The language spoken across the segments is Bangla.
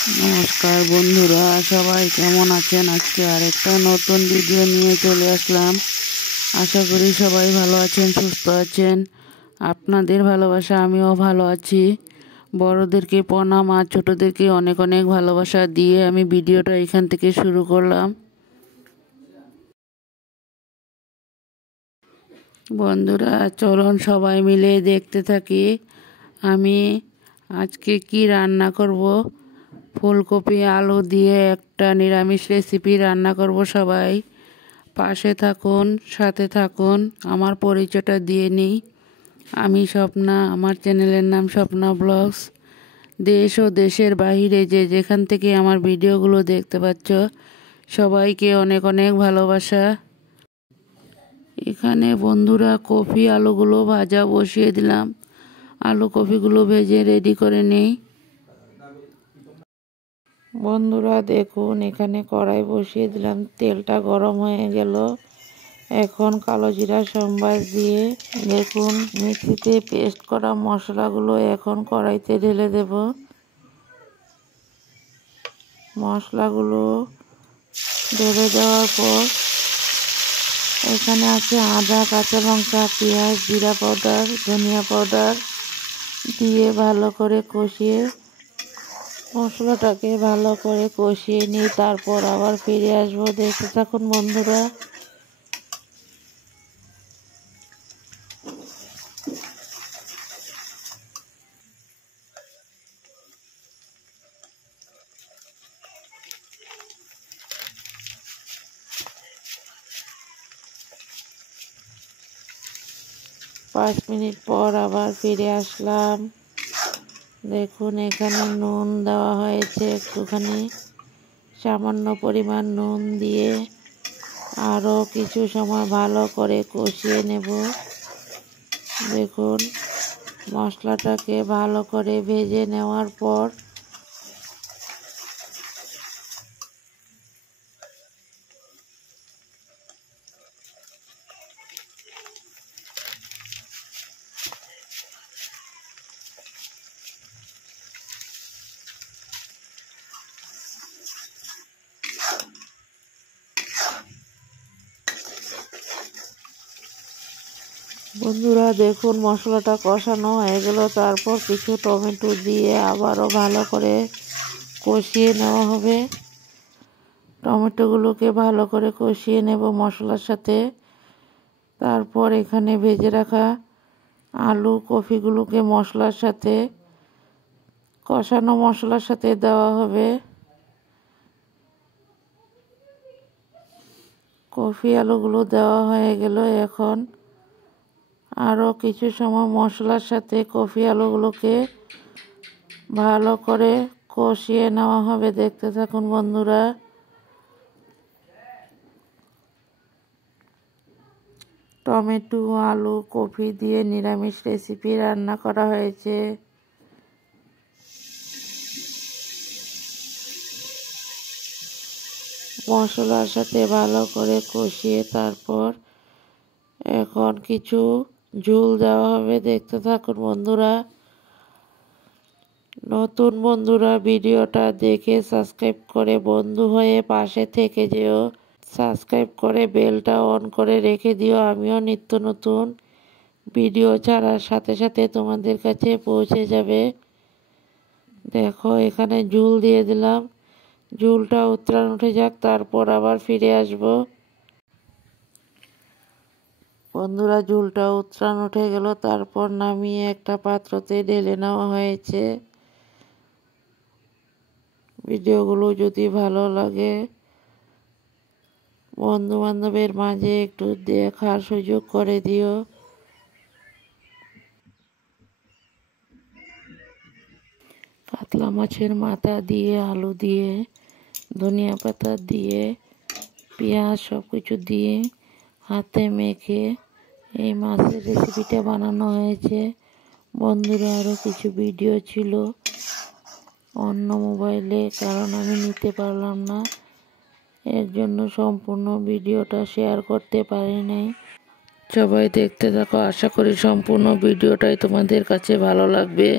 নমস্কার বন্ধুরা, সবাই কেমন আছেন? আজকে আরেকটা নতুন ভিডিও নিয়ে চলে আসলাম। আশা করি সবাই ভালো আছেন, সুস্থ আছেন। আপনাদের ভালোবাসা আমিও ভালো আছি। বড়োদেরকে প্রণাম আর ছোটোদেরকে অনেক অনেক ভালোবাসা দিয়ে আমি ভিডিওটা এখান থেকে শুরু করলাম। বন্ধুরা চলুন সবাই মিলে দেখতে থাকি আমি আজকে কি রান্না করব। ফুলকপি আলু দিয়ে একটা নিরামিষ রেসিপি রান্না করব। সবাই পাশে থাকুন, সাথে থাকুন। আমার পরিচয়টা দিয়ে নিই। আমি স্বপ্না, আমার চ্যানেলের নাম স্বপ্না ব্লগস। দেশ ও দেশের বাইরে যে যেখান থেকে আমার ভিডিওগুলো দেখতে পাচ্ছ, সবাইকে অনেক অনেক ভালোবাসা। এখানে বন্ধুরা কপি আলুগুলো ভাজা বসিয়ে দিলাম। আলু কপিগুলো ভেজে রেডি করে নেই। বন্ধুরা দেখুন, এখানে কড়াই বসিয়ে দিলাম, তেলটা গরম হয়ে গেল। এখন কালো জিরা সম্বাস দিয়ে দেখুন মিক্সিতে পেস্ট করা মশলাগুলো এখন কড়াইতে ঢেলে দেব। মশলাগুলো ঢেলে দেওয়ার পর এখানে আছে আদা, কাঁচা লঙ্কা, পেঁয়াজ, জিরা পাউডার, ধনিয়া পাউডার দিয়ে ভালো করে কষিয়ে মশলাটাকে ভালো করে কষিয়ে নিই। তারপর আবার ফিরে আসবো, দেখতে থাকুন বন্ধুরা। পাঁচ মিনিট পর আবার ফিরে আসলাম। দেখুন এখানে নুন দেওয়া হয়েছে একটুখানি, সামান্য পরিমাণ নুন দিয়ে আরও কিছু সময় ভালো করে কষিয়ে নেব। দেখুন মশলাটাকে ভালো করে ভেজে নেওয়ার পর বন্ধুরা দেখুন মশলাটা কষানো হয়ে গেল। তারপর কিছু টমেটো দিয়ে আবারও ভালো করে কষিয়ে নেওয়া হবে। টমেটোগুলোকে ভালো করে কষিয়ে নেব মশলার সাথে। তারপর এখানে ভেজে রাখা আলু কপিগুলোকে মশলার সাথে, কষানো মশলার সাথে দেওয়া হবে। কপি আলুগুলো দেওয়া হয়ে গেল। এখন আরও কিছু সময় মশলার সাথে কপি আলুগুলোকে ভালো করে কষিয়ে নেওয়া হবে, দেখতে থাকুন বন্ধুরা। টমেটো, আলু, কপি দিয়ে নিরামিষ রেসিপি রান্না করা হয়েছে। মশলার সাথে ভালো করে কষিয়ে তারপর এখন কিছু ঝোল দেওয়া হবে, দেখতে থাকুন বন্ধুরা। নতুন বন্ধুরা ভিডিওটা দেখে সাবস্ক্রাইব করে বন্ধু হয়ে পাশে থেকে যেও। সাবস্ক্রাইব করে বেলটা অন করে রেখে দিও, আমিও নিত্য নতুন ভিডিও ছাড়ার সাথে সাথে তোমাদের কাছে পৌঁছে যাবে। দেখো এখানে ঝোল দিয়ে দিলাম, ঝোলটা উতরান উঠে যাক, তারপর আবার ফিরে আসব। বন্ধুরা ঝোলটা উতরান উঠে গেল, তারপর নামিয়ে একটা পাত্রতে ঢেলে নেওয়া হয়েছে। ভিডিওগুলো যদি ভালো লাগে বন্ধু বান্ধবের মাঝে একটু দেখার সুযোগ করে দিও। কাতলা মাছের মাথা দিয়ে, আলু দিয়ে, ধনিয়া পাতা দিয়ে, পেঁয়াজ সব কিছু দিয়ে হাতে মেখে এই মাছের রেসিপিটা বানানো হয়েছে। বন্ধুরা আরও কিছু ভিডিও ছিল অন্য মোবাইলে, কারণ আমি নিতে পারলাম না, এর জন্য সম্পূর্ণ ভিডিওটা শেয়ার করতে পারি নাই। সবাই দেখতে থাকো, আশা করি সম্পূর্ণ ভিডিওটাই তোমাদের কাছে ভালো লাগবে।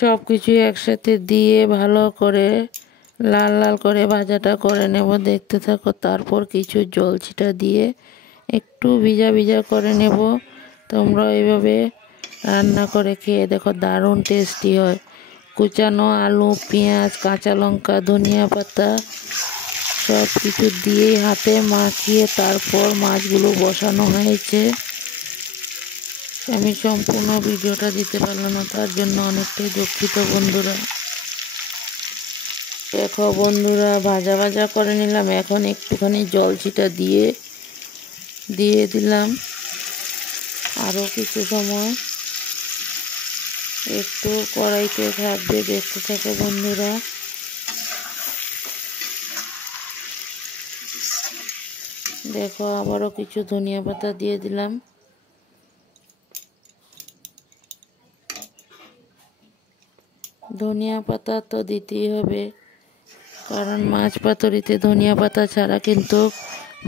সব কিছু একসাথে দিয়ে ভালো করে লাল লাল করে ভাজাটা করে নেব, দেখতে থাকো। তারপর কিছু জল ছিটা দিয়ে একটু ভিজা ভিজা করে নেব। তোমরা এইভাবে রান্না করে খেয়ে দেখো, দারুণ টেস্টি হয়। কুচানো আলু, পেঁয়াজ, কাঁচা লঙ্কা, ধনিয়া পাতা সব কিছু দিয়েই হাতে মাখিয়ে তারপর মাছগুলো বসানো হয়েছে। আমি সম্পূর্ণ ভিডিওটা দিতে পারলাম না, তার জন্য অনেকটাই দুঃখিত বন্ধুরা। দেখো বন্ধুরা, ভাজা ভাজা করে নিলাম। এখন একটুখানি জল ছিটা দিয়ে দিলাম। আরও কিছু সময় একটু কড়াইতে থাকবে, দেখতে থাকে বন্ধুরা। দেখো আবারও কিছু ধনিয়া পাতা দিয়ে দিলাম। ধনিয়া পাতা তো দিতেই হবে, কারণ মাছ পাতুরিতে ধনিয়া পাতা ছাড়া কিন্তু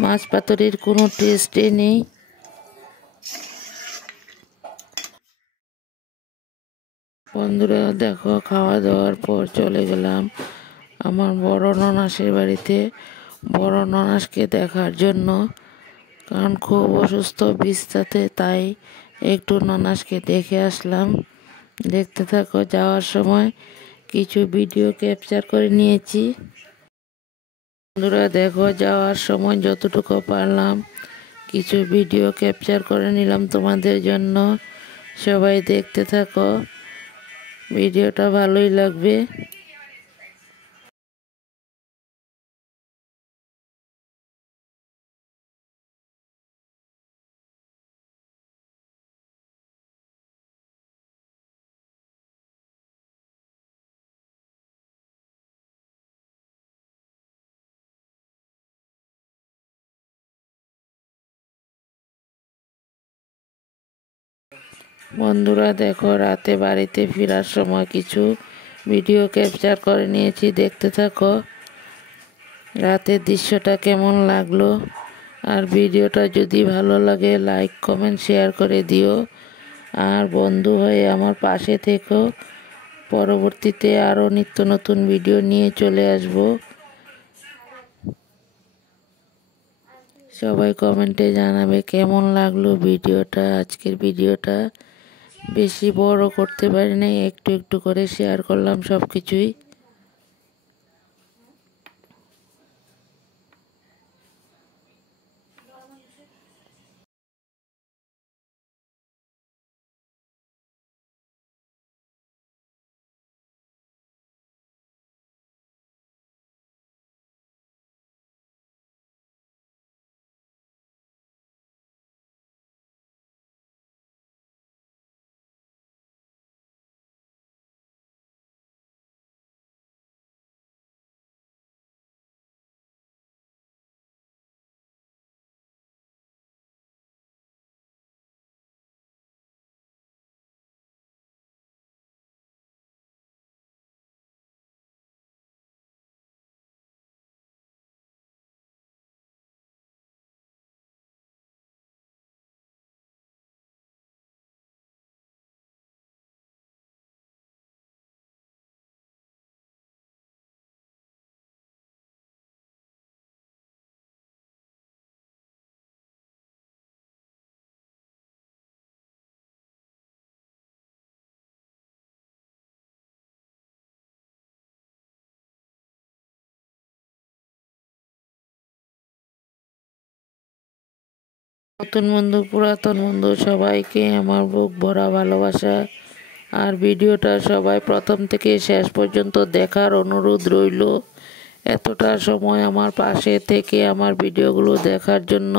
মাছ পাতুরির কোনো টেস্টই নেই। বন্ধুরা দেখো, খাওয়া দাওয়ার পর চলে গেলাম আমার বড় ননাসের বাড়িতে, বড় ননাসকে দেখার জন্য। কারণ খুব অসুস্থ বিছানাতে, তাই একটু ননাসকে দেখে আসলাম। দেখতে থাকো। যাওয়ার সময় কিছু ভিডিও ক্যাপচার করে নিয়েছি। বন্ধুরা দেখো, যাওয়ার সময় যতটুকু পারলাম কিছু ভিডিও ক্যাপচার করে নিলাম তোমাদের জন্য। সবাই দেখতে থাকো, ভিডিওটা ভালোই লাগবে। বন্ধুরা দেখো, রাতে বাড়িতে ফেরার সময় কিছু ভিডিও ক্যাপচার করে নিয়েছি, দেখতে থাকো। রাতের দৃশ্যটা কেমন লাগলো, আর ভিডিওটা যদি ভালো লাগে লাইক কমেন্ট শেয়ার করে দিও। আর বন্ধু হয়ে আমার পাশে থেকো। পরবর্তীতে আরও নিত্য নতুন ভিডিও নিয়ে চলে আসব। সবাই কমেন্টে জানাবে কেমন লাগলো ভিডিওটা। আজকের ভিডিওটা বেশি বড় করতে পারি নাই, একটু একটু করে শেয়ার করলাম সব কিছুই। নতুন বন্ধু, পুরাতন বন্ধু, সবাইকে আমার বুক ভরা ভালোবাসা। আর ভিডিওটা সবাই প্রথম থেকে শেষ পর্যন্ত দেখার অনুরোধ রইল। এতটা সময় আমার পাশে থেকে আমার ভিডিওগুলো দেখার জন্য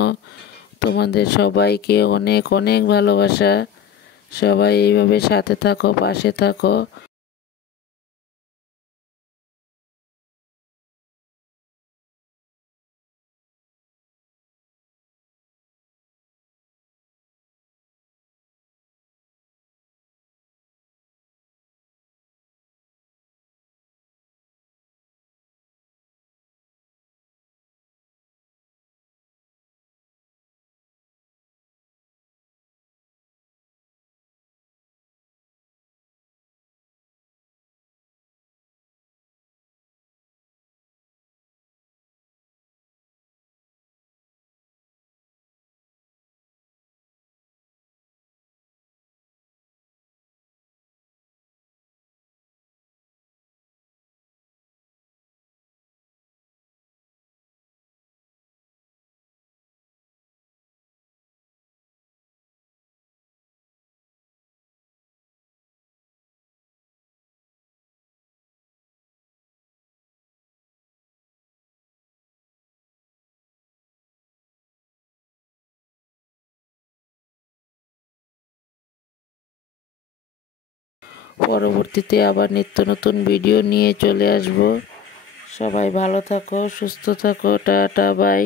তোমাদের সবাইকে অনেক অনেক ভালোবাসা। সবাই এইভাবে সাথে থাকো, পাশে থাকো। পরবর্তীতে আবার নিত্য নতুন ভিডিও নিয়ে চলে আসব। সবাই ভালো থাকো, সুস্থ থাকো, টাটা বাই।